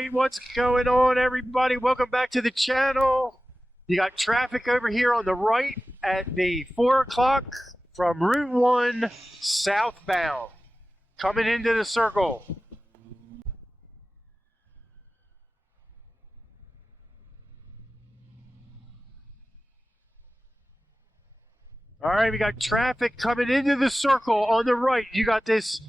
right, what's going on, everybody? Welcome back to the channel. You got traffic over here on the right at the 4 o'clock from Route 1 southbound coming into the circle. All right, we got traffic coming into the circle on the right. You got this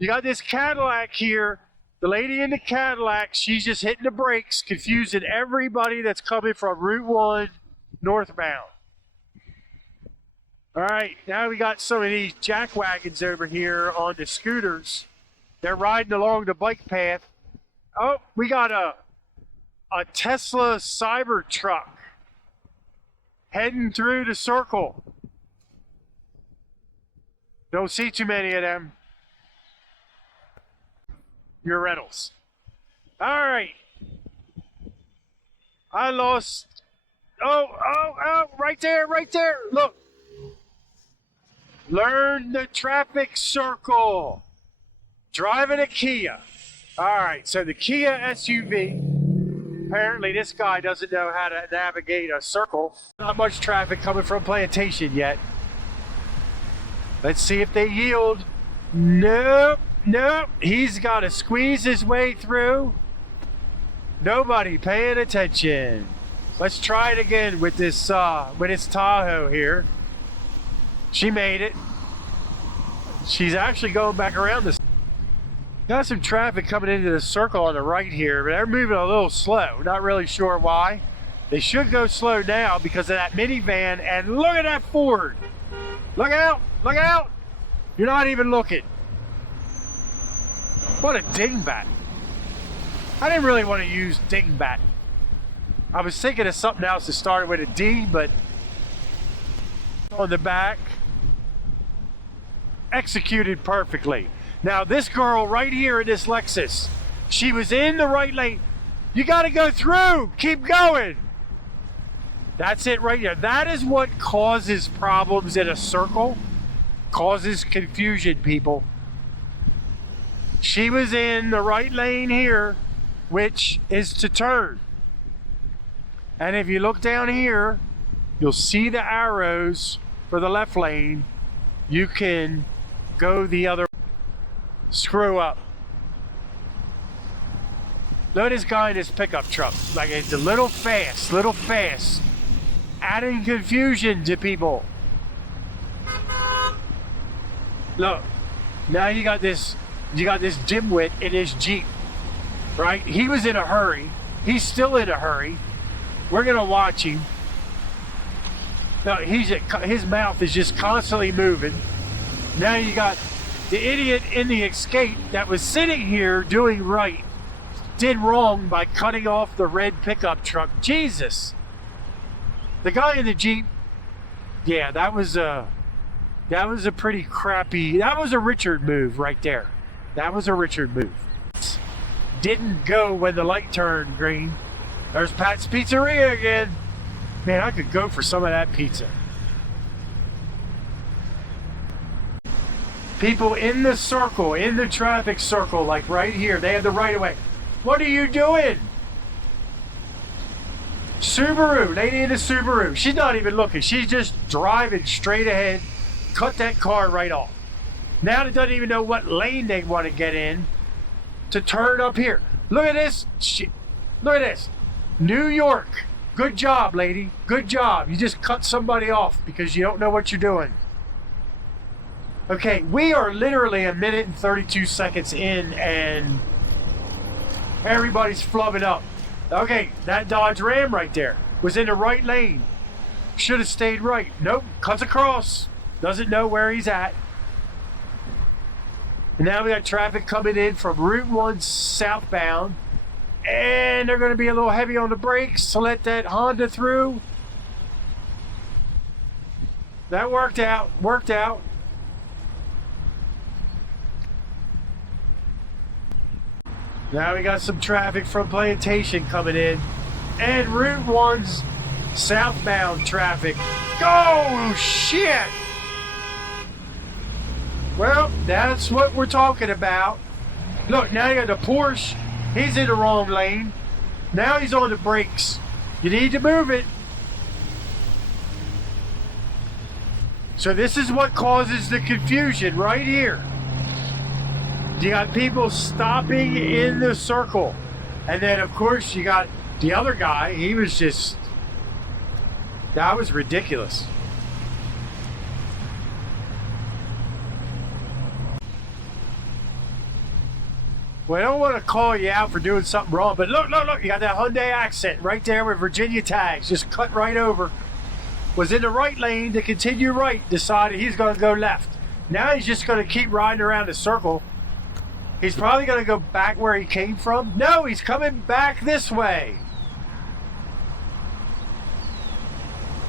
Cadillac here. The lady in the Cadillac, she's just hitting the brakes, confusing everybody that's coming from Route 1 northbound. All right, now we got some of these jack wagons over here on the scooters. They're riding along the bike path. Oh, we got a Tesla Cybertruck heading through the circle. Don't see too many of them. Your rentals. All right. I lost. Oh, right there. Look. Learn the traffic circle. Driving a Kia. All right, so the Kia SUV. Apparently this guy doesn't know how to navigate a circle. Not much traffic coming from Plantation yet. Let's see if they yield. Nope. He's got to squeeze his way through. Nobody paying attention. Let's try it again with this Tahoe here. She made it. She's actually going back around this. Got some traffic coming into the circle on the right here, but they're moving a little slow. Not really sure why. They should go slow now because of that minivan. And look at that Ford. Look out! Look out! You're not even looking. What a dingbat. I didn't really want to use dingbat. I was thinking of something else that started with a D, but on the back. Executed perfectly. Now this girl right here in this Lexus, she was in the right lane. You got to go through. Keep going. That's it right there. That is what causes problems in a circle. Causes confusion, people. She was in the right lane here, which is to turn. And if you look down here, you'll see the arrows for the left lane. You can go the other. Screw up. Look at this guy in this pickup truck. Like, it's a little fast. Adding confusion to people. Look, now you got this dimwit in his Jeep, right? He was in a hurry. He's still in a hurry. We're gonna watch him. No, his mouth is just constantly moving. Now you got the idiot in the Escape that was sitting here doing right, did wrong by cutting off the red pickup truck. Jesus. The guy in the Jeep, yeah, that was a pretty crappy, that was a Richard move right there. That was a Richard move. Didn't go when the light turned green. There's Pat's Pizzeria again. Man, I could go for some of that pizza. People in the circle, in the traffic circle, like right here, they have the right of way. What are you doing? Subaru, lady in the Subaru. She's not even looking. She's just driving straight ahead. Cut that car right off. Now it doesn't even know what lane they want to get in to turn up here. Look at this. Look at this. New York. Good job, lady. Good job. You just cut somebody off because you don't know what you're doing. Okay, we are literally 1 minute and 32 seconds in and everybody's flubbing up. Okay, that Dodge Ram right there was in the right lane. Should have stayed right. Nope, cuts across. Doesn't know where he's at. And now we got traffic coming in from Route 1 southbound. And they're going to be a little heavy on the brakes to let that Honda through. That worked out. Now we got some traffic from Plantation coming in. And Route 1's southbound traffic. Oh, shit! Well, that's what we're talking about. Look, now you got the Porsche He's in the wrong lane. Now he's on the brakes. You need to move it. So this is what causes the confusion right here. You got people stopping in the circle. And then of course you got the other guy. He was just, that was ridiculous. Well, I don't want to call you out for doing something wrong, but look, you got that Hyundai accent right there with Virginia tags, just cut right over. Was in the right lane to continue right, decided he's going to go left. Now he's just going to keep riding around the circle. He's probably going to go back where he came from. No, he's coming back this way.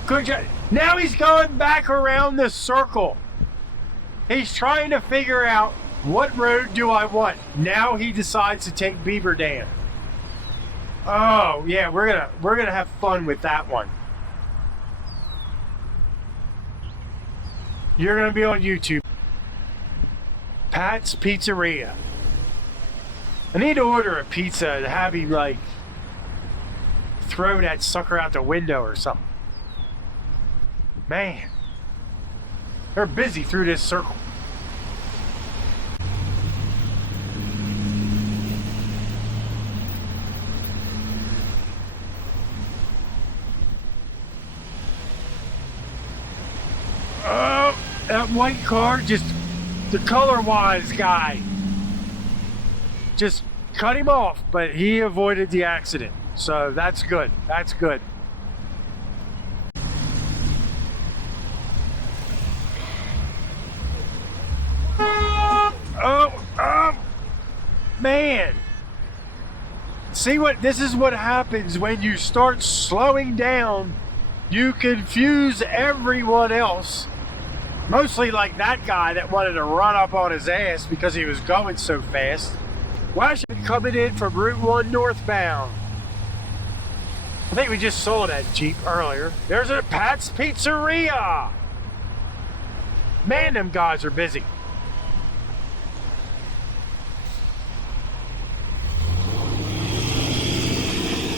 Good job. Now he's going back around the circle. He's trying to figure out, what road do I want? Now he decides to take Beaver Dam. Oh yeah, we're gonna have fun with that one. You're gonna be on YouTube. Pat's Pizzeria. I need to order a pizza and have him like throw that sucker out the window or something. Man, they're busy through this circle. That white car, just the color-wise guy, just cut him off, but he avoided the accident. So that's good. That's good. Oh, man. See what, this is what happens when you start slowing down. You confuse everyone else. Mostly like that guy that wanted to run up on his ass because he was going so fast. Washington coming in from Route 1 northbound. I think we just saw that Jeep earlier. There's a Pat's Pizzeria. Man, them guys are busy.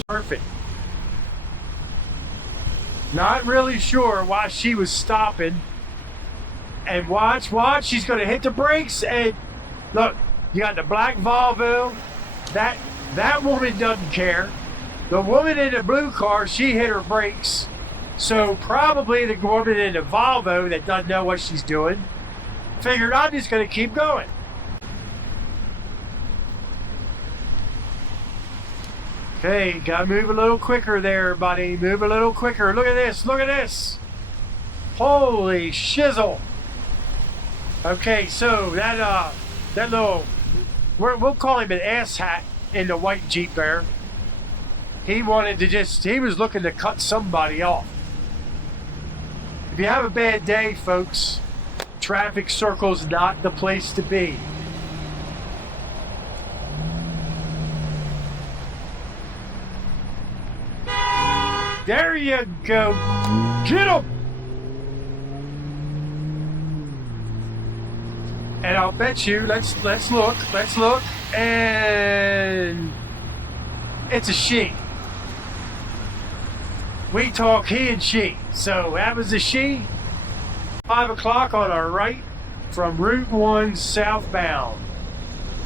Perfect. Not really sure why she was stopping. And watch, she's gonna hit the brakes, and look, you got the black Volvo. That woman doesn't care. The woman in the blue car, she hit her brakes. So probably the woman in the Volvo that doesn't know what she's doing figured, I'm just gonna keep going. Okay, gotta move a little quicker there, buddy. Move a little quicker. Look at this, look at this. Holy shizzle. Okay, so that little, we'll call him an asshat in the white Jeep there. He wanted to he was looking to cut somebody off. If you have a bad day, folks, traffic circle's not the place to be. There you go. Get him! And I'll bet you, let's look, and it's a she. We talk he and she, so that was a she. 5 o'clock on our right from Route 1 southbound.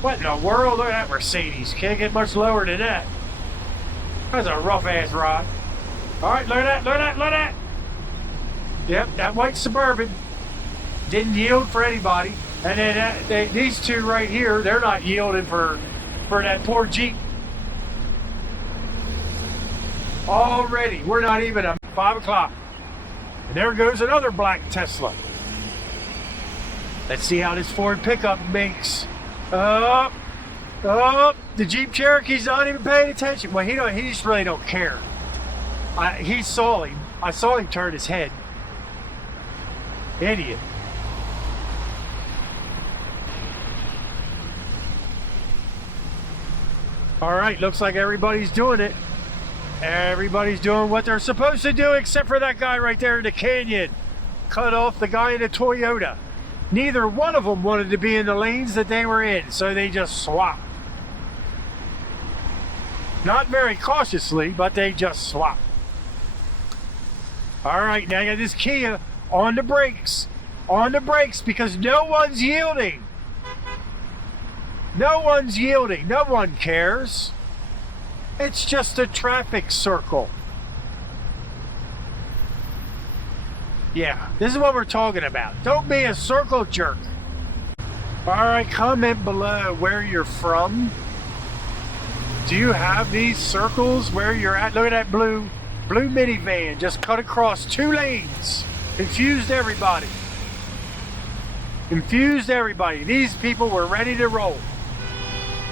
What in the world? Look at that Mercedes. Can't get much lower than that. That's a rough ass ride. Alright, look at that. Yep, that white Suburban didn't yield for anybody. And then these two right here, they're not yielding for that poor Jeep. Already, we're not even at 5 o'clock. And there goes another black Tesla. Let's see how this Ford pickup makes. The Jeep Cherokee's not even paying attention. Well, he just really don't care. I saw him turn his head. Idiot. All right, looks like everybody's doing it. Everybody's doing what they're supposed to do, except for that guy right there in the canyon. Cut off the guy in the Toyota. Neither one of them wanted to be in the lanes that they were in, so they just swapped. Not very cautiously, but they just swap. All right, now you got this Kia on the brakes. On the brakes because no one's yielding. No one's yielding. No one cares. It's just a traffic circle. Yeah, this is what we're talking about. Don't be a circle jerk. All right, comment below where you're from. Do you have these circles where you're at? Look at that blue minivan just cut across 2 lanes. Confused everybody. Confused everybody. These people were ready to roll.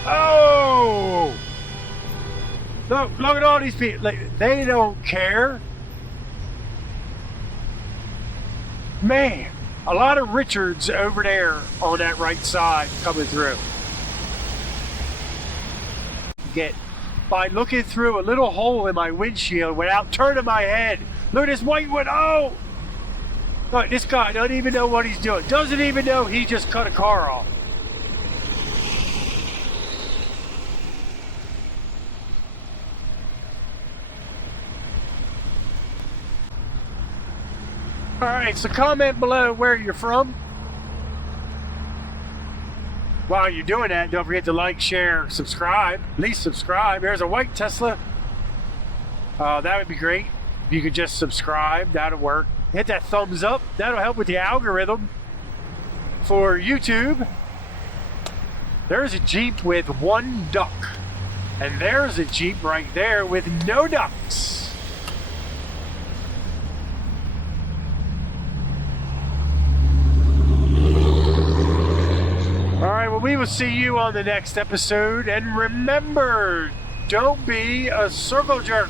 Oh! Look at all these people. They don't care. Man, a lot of Richards over there on that right side coming through. Get by looking through a little hole in my windshield without turning my head. Look at this white one. Oh! Look, this guy doesn't even know what he's doing. Doesn't even know he just cut a car off. All right, so comment below where you're from. While you're doing that, don't forget to like, share, subscribe. At least subscribe. There's a white Tesla. That would be great. If you could just subscribe, that'll work. Hit that thumbs up. That'll help with the algorithm for YouTube. There's a Jeep with 1 duck. And there's a Jeep right there with no ducks. All right, well, we will see you on the next episode. And remember, don't be a circle jerk.